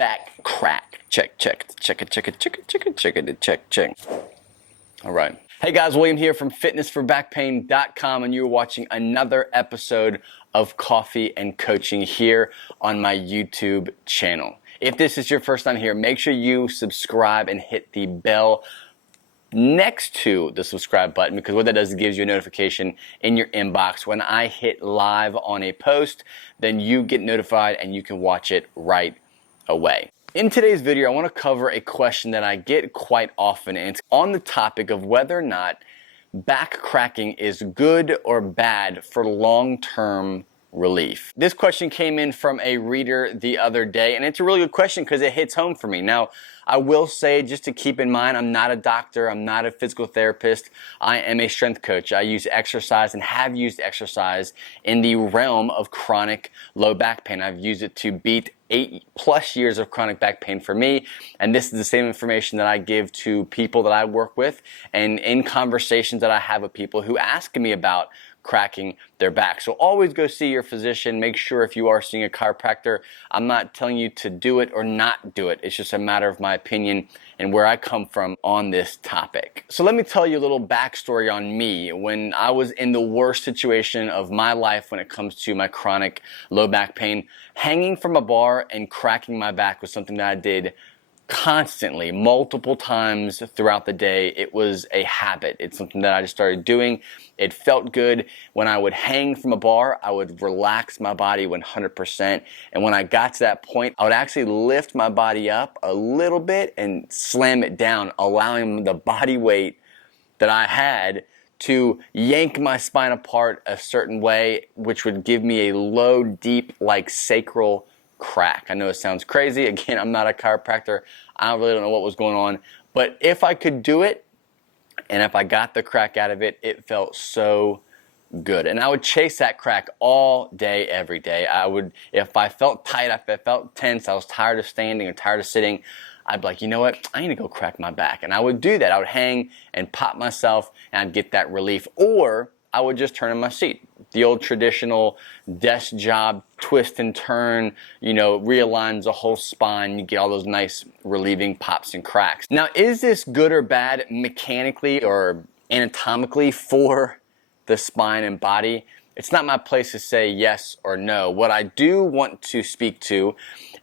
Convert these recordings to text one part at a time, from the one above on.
back crack. Check, check, check it, check it, check it, check it, check it, check, check. All right. Hey guys, William here from fitnessforbackpain.com, and you're watching another episode of Coffee and Coaching here on my YouTube channel. If this is your first time here, make sure you subscribe and hit the bell next to the subscribe button, because what that does is it gives you a notification in your inbox when I hit live on a post. Then you get notified and you can watch it right away. In today's video, I want to cover a question that I get quite often, and it's on the topic of whether or not back cracking is good or bad for long-term relief. This question came in from a reader the other day, and it's a really good question because it hits home for me. Now, I will say, just to keep in mind, I'm not a doctor, I'm not a physical therapist, I am a strength coach. I use exercise and have used exercise in the realm of chronic low back pain. I've used it to beat 8+ years of chronic back pain for me, and this is the same information that I give to people that I work with and in conversations that I have with people who ask me about cracking their back. So always go see your physician. Make sure if you are seeing a chiropractor, I'm not telling you to do it or not do it. It's just a matter of my opinion and where I come from on this topic. So let me tell you a little backstory on me. When I was in the worst situation of my life when it comes to my chronic low back pain, hanging from a bar and cracking my back was something that I did constantly, multiple times throughout the day. It was a habit. It's something that I just started doing. It felt good. When I would hang from a bar, I would relax my body 100%. And when I got to that point, I would actually lift my body up a little bit and slam it down, allowing the body weight that I had to yank my spine apart a certain way, which would give me a low, deep, like sacral crack. I know it sounds crazy. Again, I'm not a chiropractor. I really don't know what was going on. But if I could do it, and if I got the crack out of it, it felt so good. And I would chase that crack all day, every day. I would, if I felt tight, if I felt tense, I was tired of standing or tired of sitting, I'd be like, you know what? I need to go crack my back. And I would do that. I would hang and pop myself, and I'd get that relief. Or I would just turn in my seat. The old traditional desk job, twist and turn, realigns the whole spine. You get all those nice relieving pops and cracks. Now, is this good or bad mechanically or anatomically for the spine and body? It's not my place to say yes or no. What I do want to speak to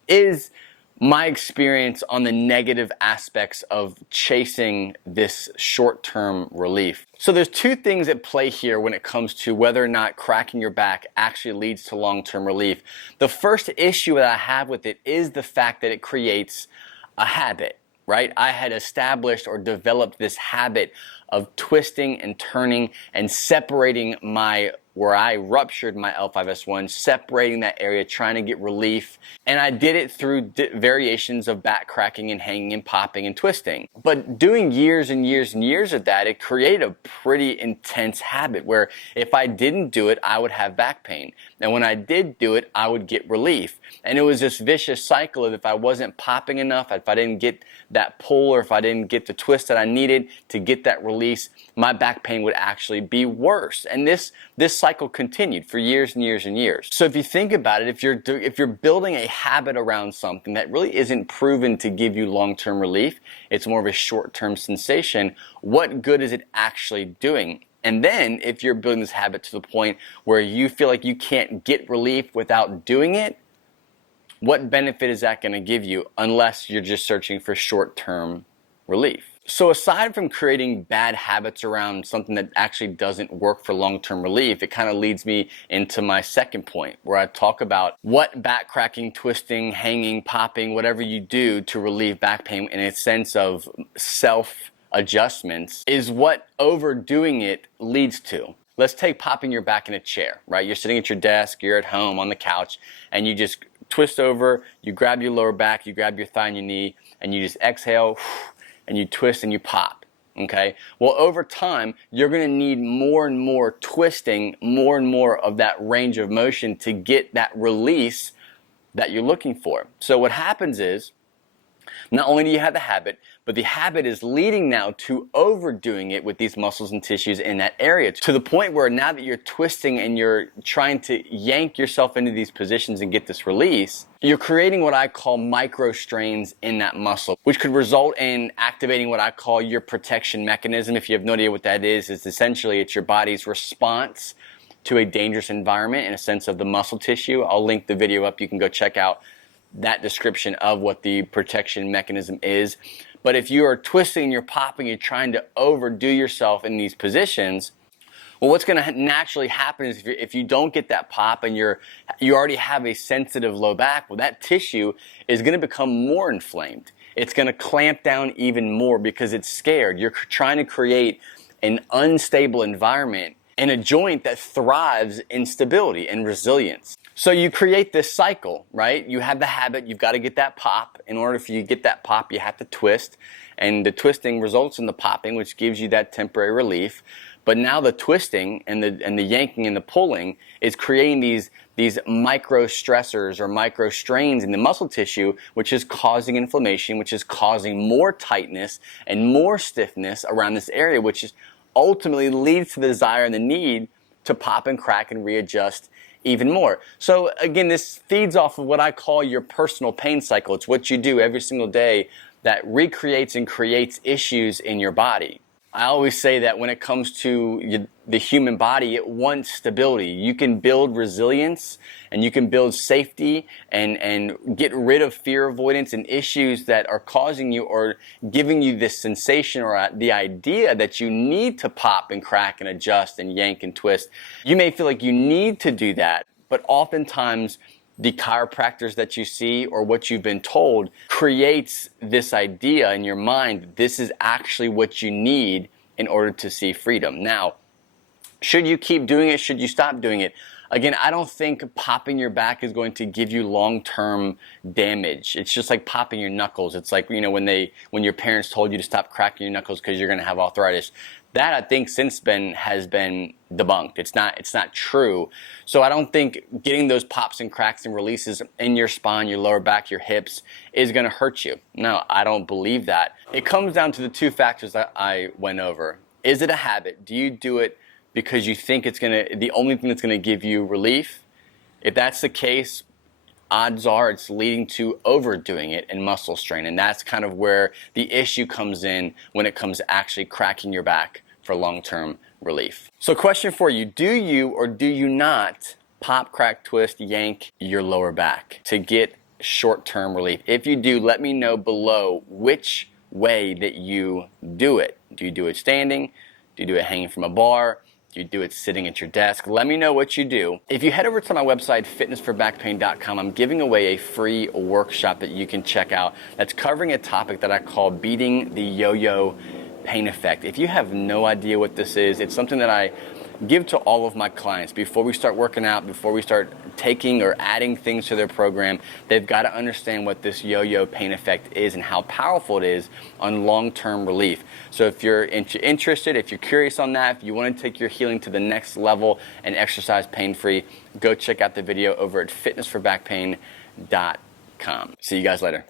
is my experience on the negative aspects of chasing this short-term relief. So there's two things at play here when it comes to whether or not cracking your back actually leads to long-term relief. The first issue that I have with it is the fact that it creates a habit, right? I had established or developed this habit of twisting and turning and separating where I ruptured my L5S1, separating that area, trying to get relief. And I did it through variations of back cracking and hanging and popping and twisting. But doing years and years and years of that, it created a pretty intense habit where if I didn't do it, I would have back pain. And when I did do it, I would get relief. And it was this vicious cycle of if I wasn't popping enough, if I didn't get that pull, or if I didn't get the twist that I needed to get that release, my back pain would actually be worse. And this cycle continued for years and years and years. So if you think about it, if you're building a habit around something that really isn't proven to give you long-term relief, it's more of a short-term sensation, what good is it actually doing? And then if you're building this habit to the point where you feel like you can't get relief without doing it, what benefit is that going to give you unless you're just searching for short-term relief? So aside from creating bad habits around something that actually doesn't work for long-term relief, it kind of leads me into my second point, where I talk about what back cracking, twisting, hanging, popping, whatever you do to relieve back pain in a sense of self-adjustments is what overdoing it leads to. Let's take popping your back in a chair, right? You're sitting at your desk, you're at home on the couch, and you just twist over, you grab your lower back, you grab your thigh and your knee, and you just exhale, and you twist and you pop, okay? Well, over time, you're gonna need more and more twisting, more and more of that range of motion to get that release that you're looking for. So what happens is, Not only do you have the habit, but the habit is leading now to overdoing it with these muscles and tissues in that area, to the point where now that you're twisting and you're trying to yank yourself into these positions and get this release, you're creating what I call micro strains in that muscle, which could result in activating what I call your protection mechanism. If you have no idea what that is essentially it's your body's response to a dangerous environment in a sense of the muscle tissue. I'll link the video up. You can go check out that description of what the protection mechanism is. But if you are twisting, you're popping, you're trying to overdo yourself in these positions, well, what's going to naturally happen is if you don't get that pop and you already have a sensitive low back, well, that tissue is going to become more inflamed. It's going to clamp down even more because it's scared. You're trying to create an unstable environment in a joint that thrives in stability and resilience. So you create this cycle, right? You have the habit, you've got to get that pop. In order for you to get that pop, you have to twist. And the twisting results in the popping, which gives you that temporary relief. But now the twisting and the yanking and the pulling is creating these micro stressors or micro strains in the muscle tissue, which is causing inflammation, which is causing more tightness and more stiffness around this area, which is ultimately leads to the desire and the need to pop and crack and readjust even more. So again, this feeds off of what I call your personal pain cycle. It's what you do every single day that recreates and creates issues in your body. I always say that when it comes to the human body, it wants stability. You can build resilience and you can build safety and get rid of fear avoidance and issues that are causing you or giving you this sensation or the idea that you need to pop and crack and adjust and yank and twist. You may feel like you need to do that, but oftentimes the chiropractors that you see or what you've been told creates this idea in your mind that this is actually what you need in order to see freedom. Now, should you keep doing it? Should you stop doing it? Again, I don't think popping your back is going to give you long-term damage. It's just like popping your knuckles. It's like, when your parents told you to stop cracking your knuckles because you're going to have arthritis. That I think since has been debunked. It's not true. So I don't think getting those pops and cracks and releases in your spine, your lower back, your hips is going to hurt you. No, I don't believe that. It comes down to the two factors that I went over. Is it a habit? Do you do it because you think it's the only thing that's going to give you relief? If that's the case, odds are it's leading to overdoing it and muscle strain. And that's kind of where the issue comes in when it comes to actually cracking your back for long-term relief. So question for you, do you or do you not pop, crack, twist, yank your lower back to get short-term relief? If you do, let me know below which way that you do it. Do you do it standing? Do you do it hanging from a bar? Do you do it sitting at your desk? Let me know what you do. If you head over to my website, fitnessforbackpain.com, I'm giving away a free workshop that you can check out that's covering a topic that I call beating the yo-yo pain effect. If you have no idea what this is, it's something that I give to all of my clients before we start working out, before we start taking or adding things to their program. They've got to understand what this yo-yo pain effect is and how powerful it is on long-term relief. So if you're interested, if you're curious on that, if you want to take your healing to the next level and exercise pain-free, go check out the video over at fitnessforbackpain.com. See you guys later.